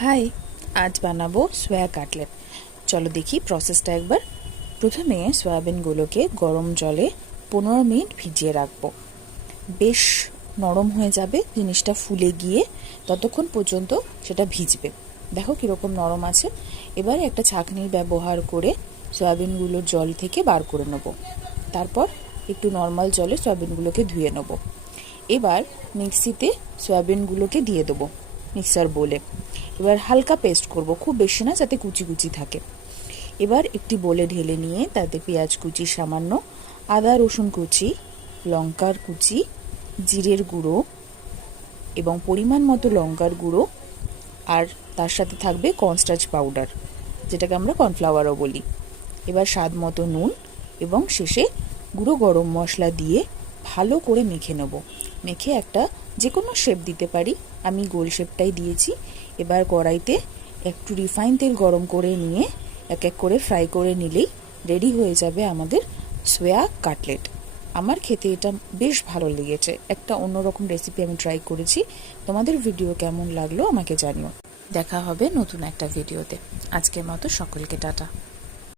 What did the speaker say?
High, আজ বানাবো সোয়া cutlet. চলো দেখি প্রসেসটা একবার। প্রথমে সয়াবিনগুলোকে গরম জলে 15 মিনিট ভিজিয়ে রাখবো। বেশ নরম হয়ে যাবে, জিনিসটা ফুলে গিয়ে ততক্ষণ পর্যন্ত সেটা ভিজবে। দেখো কীরকম নরম আছে। এবার একটা ছাঁকনির ব্যবহার করে সয়াবিনগুলোর জল থেকে বার করে নেব। তারপর একটু নর্মাল জলে সয়াবিনগুলোকে ধুয়ে নেব। এবার মিক্সিতে সয়াবিনগুলোকে দিয়ে দেবো মিক্সার বোলে। এবার হালকা পেস্ট করব, খুব বেশি না, যাতে কুচি কুচি থাকে। এবার একটি বোলে ঢেলে নিয়ে তাতে পেঁয়াজ কুচি সামান্য, আদা রসুন কুচি, লঙ্কার কুচি, জিরের গুঁড়ো এবং পরিমাণ মতো লঙ্কার গুঁড়ো, আর তার সাথে থাকবে কর্নস্টার্চ পাউডার, যেটাকে আমরা কর্নফ্লাওয়ারও বলি। এবার স্বাদ মতো নুন এবং শেষে গুঁড়ো গরম মশলা দিয়ে ভালো করে মেখে নেব। মেখে একটা যে কোনো শেপ দিতে পারি, আমি গোল শেপটাই দিয়েছি। এবার কড়াইতে একটু রিফাইন তেল গরম করে নিয়ে এক এক করে ফ্রাই করে নিলেই রেডি হয়ে যাবে আমাদের সোয়া কাটলেট। আমার খেতে এটা বেশ ভালো লেগেছে। একটা অন্যরকম রেসিপি আমি ট্রাই করেছি। তোমাদের ভিডিও কেমন লাগলো আমাকে জানিও। দেখা হবে নতুন একটা ভিডিওতে। আজকের মতো সকলকে টাটা।